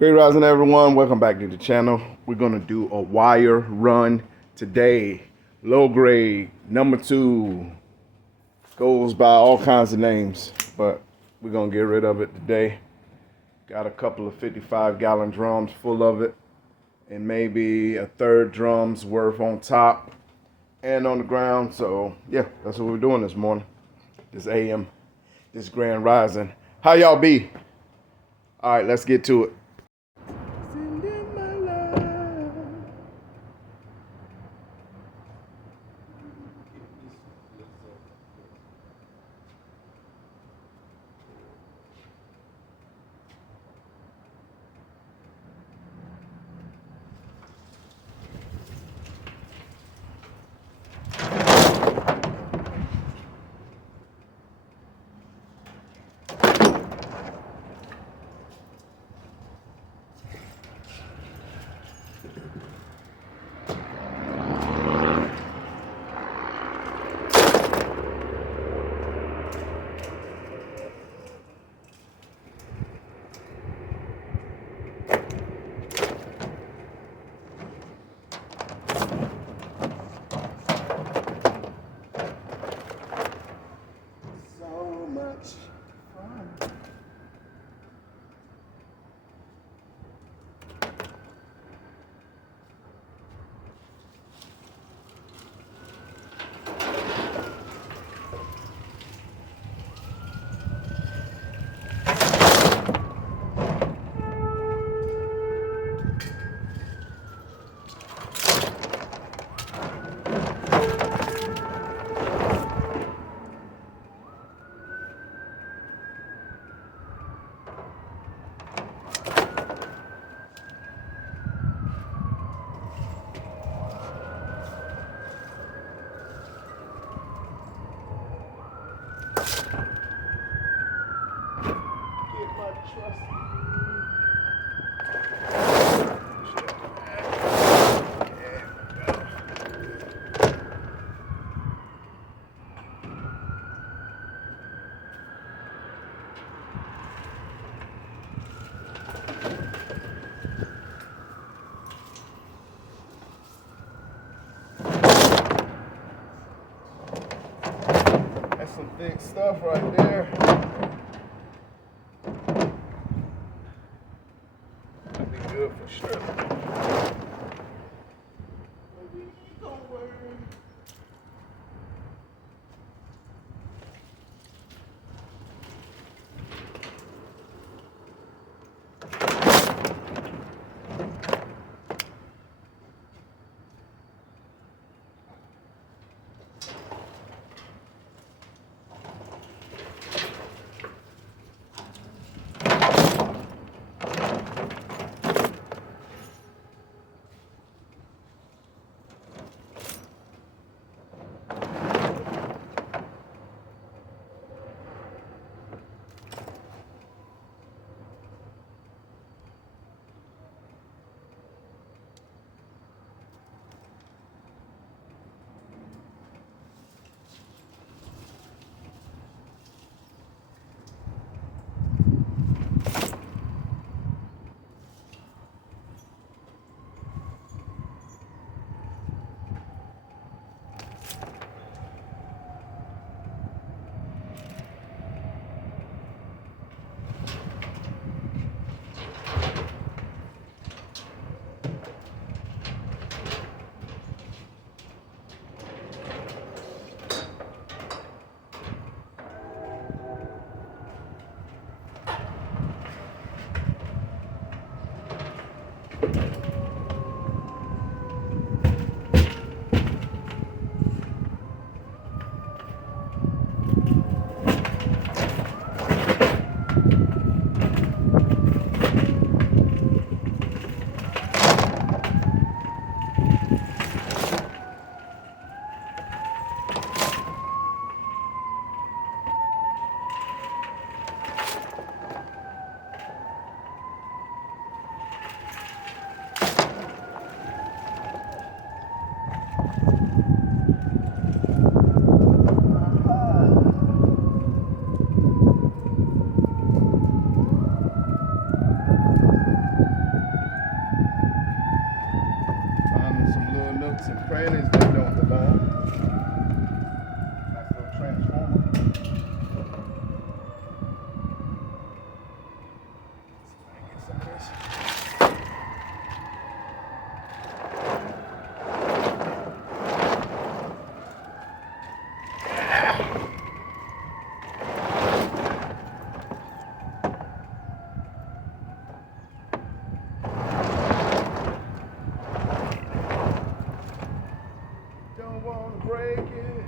Great rising, everyone. Welcome back to the channel. We're going to do a wire run today. Low grade, number 2. Goes by all kinds of names, but we're going to get rid of it today. Got a couple of 55-gallon drums full of it, and maybe a third drum's worth on top and on the ground. So, yeah, that's what we're doing this morning, this AM, this grand rising. How y'all be? All right, let's get to it. That's some thick stuff right there. That'd be good for sure. Don't worry. Don't want to break it.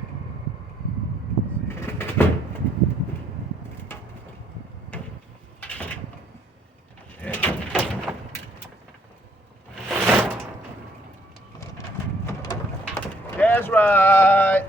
That's right.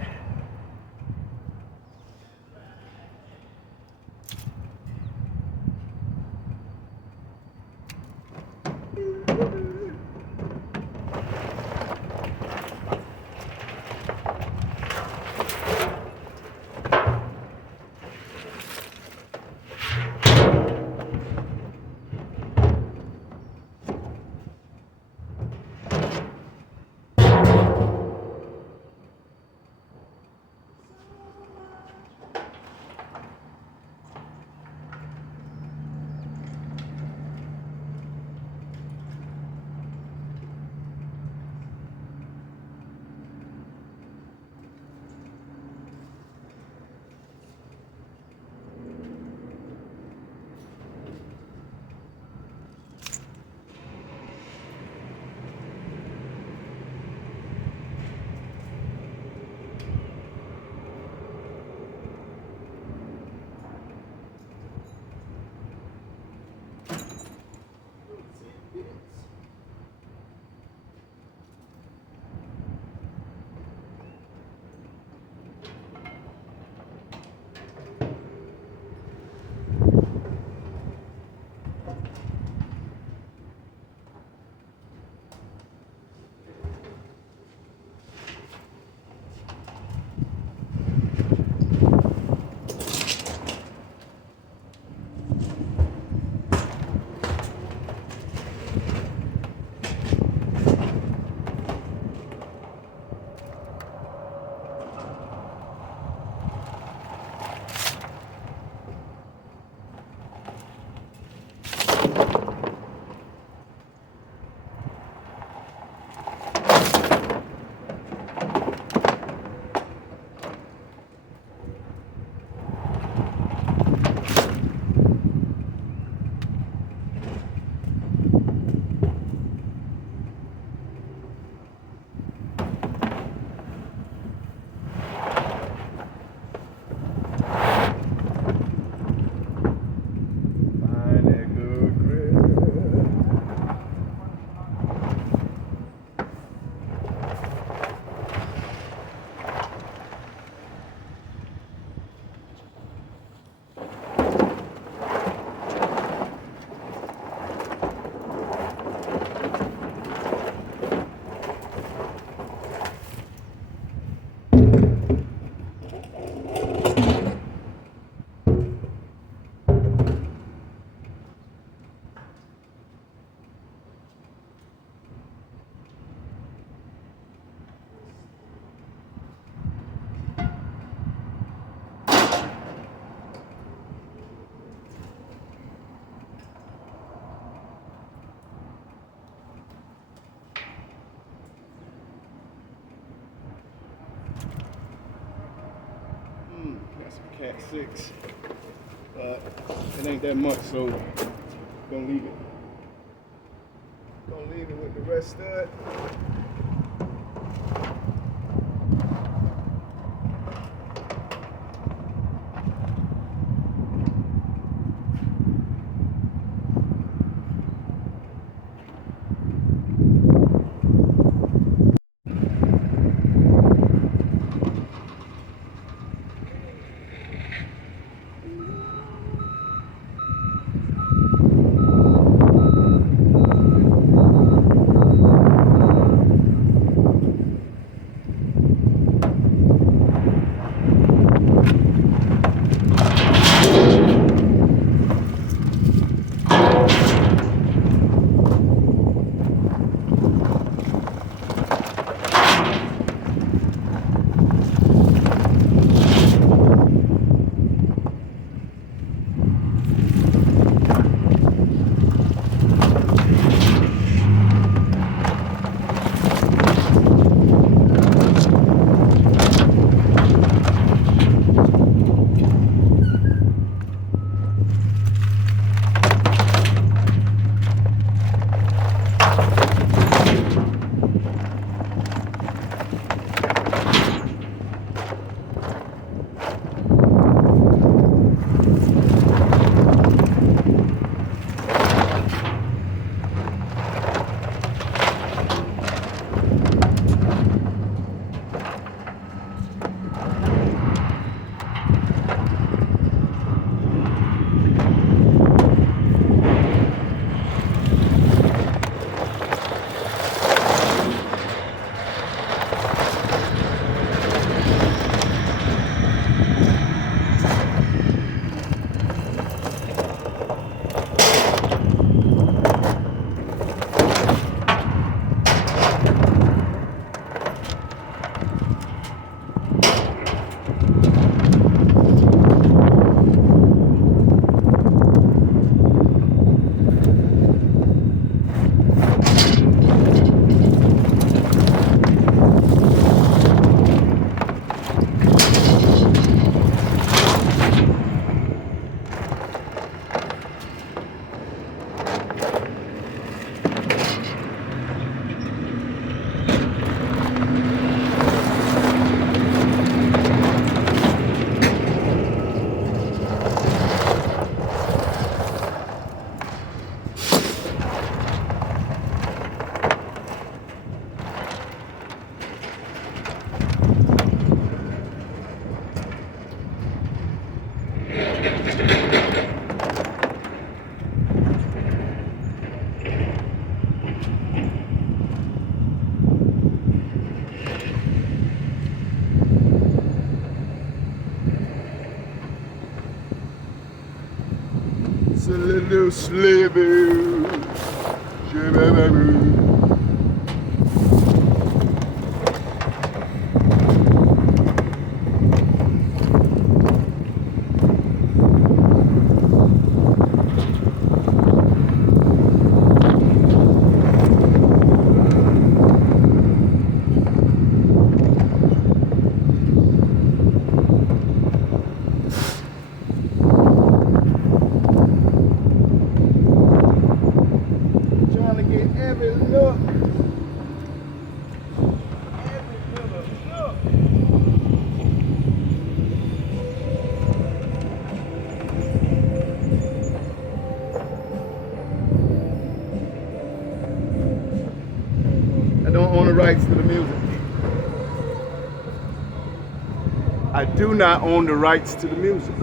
Got some Cat 6, but it ain't that much, so gonna leave it. Gonna leave it with the rest stud. little sliver. I don't own the rights to the music. I do not own the rights to the music.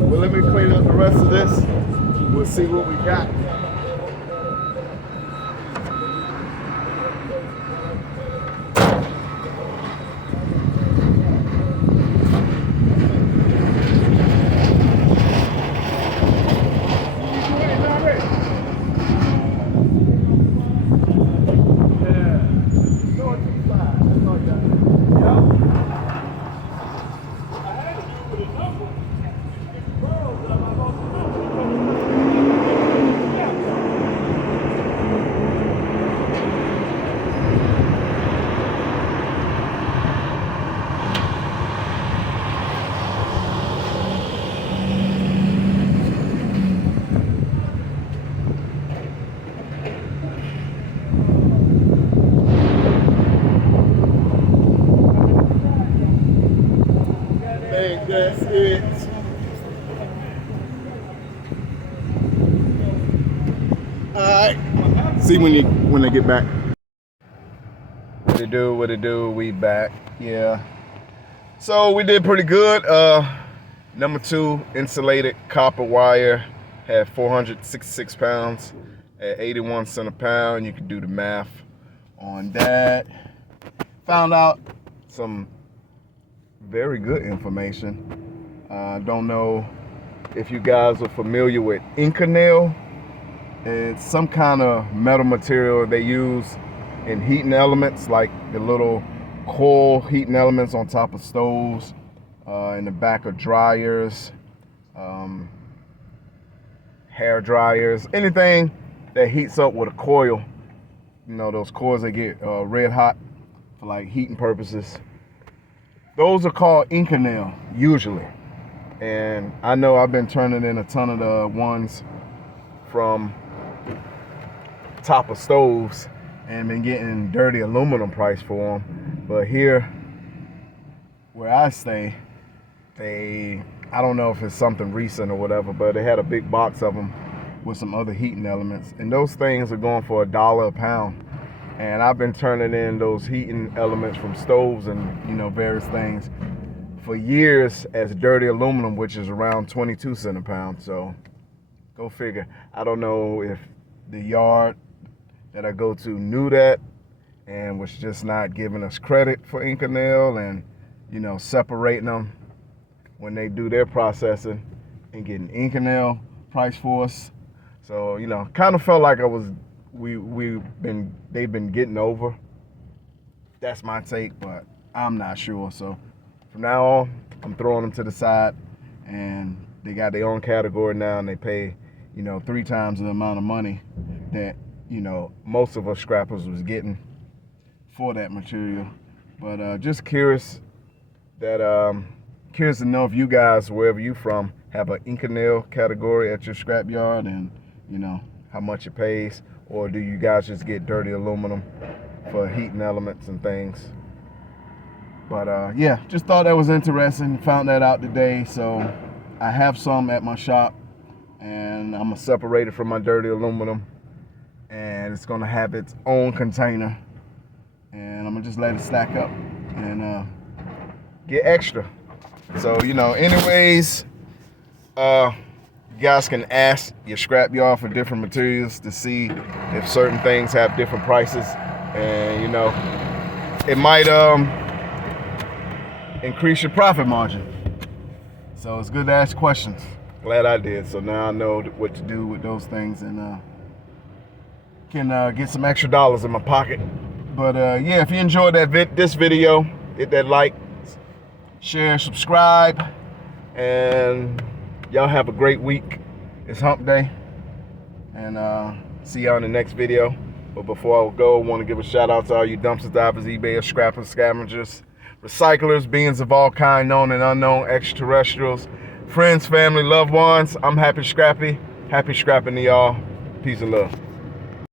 Well, let me clean up the rest of this. We'll see what we got. That's it. Alright. See when they get back. What it do, we back. Yeah. So we did pretty good. Number 2 insulated copper wire had 466 pounds at 81 cents a pound. You can do the math on that. Found out some very good information. Don't know if you guys are familiar with Inconel. It's some kind of metal material they use in heating elements, like the little coil heating elements on top of stoves, in the back of dryers, hair dryers, anything that heats up with a coil. You know, those coils that get red hot for like heating purposes. Those are called Inconel usually. And I know I've been turning in a ton of the ones from top of stoves and been getting dirty aluminum price for them. But here where I stay, I don't know if it's something recent or whatever, but they had a big box of them with some other heating elements. And those things are going for $1 a pound. And I've been turning in those heating elements from stoves and, you know, various things for years as dirty aluminum, which is around 22 cents a pound. So go figure. I don't know if the yard that I go to knew that and was just not giving us credit for Inconel and, you know, separating them when they do their processing and getting Inconel price for us. So, you know, kind of felt like they've been getting over. That's my take, but I'm not sure. So from now on, I'm throwing them to the side, and they got their own category now, and they pay, you know, 3 times the amount of money that, you know, most of us scrappers was getting for that material. But just curious to know if you guys, wherever you from, have an Inconel category at your scrap yard, and, you know, how much it pays, or do you guys just get dirty aluminum for heating elements and things? But yeah, just thought that was interesting. Found that out today. So I have some at my shop, and I'm gonna separate it from my dirty aluminum, and it's gonna have its own container, and I'm gonna just let it stack up and get extra. So, you know, anyways, you guys can ask your scrap yard for different materials to see if certain things have different prices, and, you know, it might increase your profit margin. So it's good to ask questions. Glad I did. So now I know what to do with those things and can get some extra dollars in my pocket. But yeah, if you enjoyed this video, hit that like, share, subscribe, and y'all have a great week. It's hump day, and see y'all in the next video. But before I go, I want to give a shout out to all you dumpster divers, eBayers, scrappers, scavengers, recyclers, beings of all kind, known and unknown, extraterrestrials, friends, family, loved ones. I'm Happy Scrappy. Happy scrapping to y'all. Peace and love.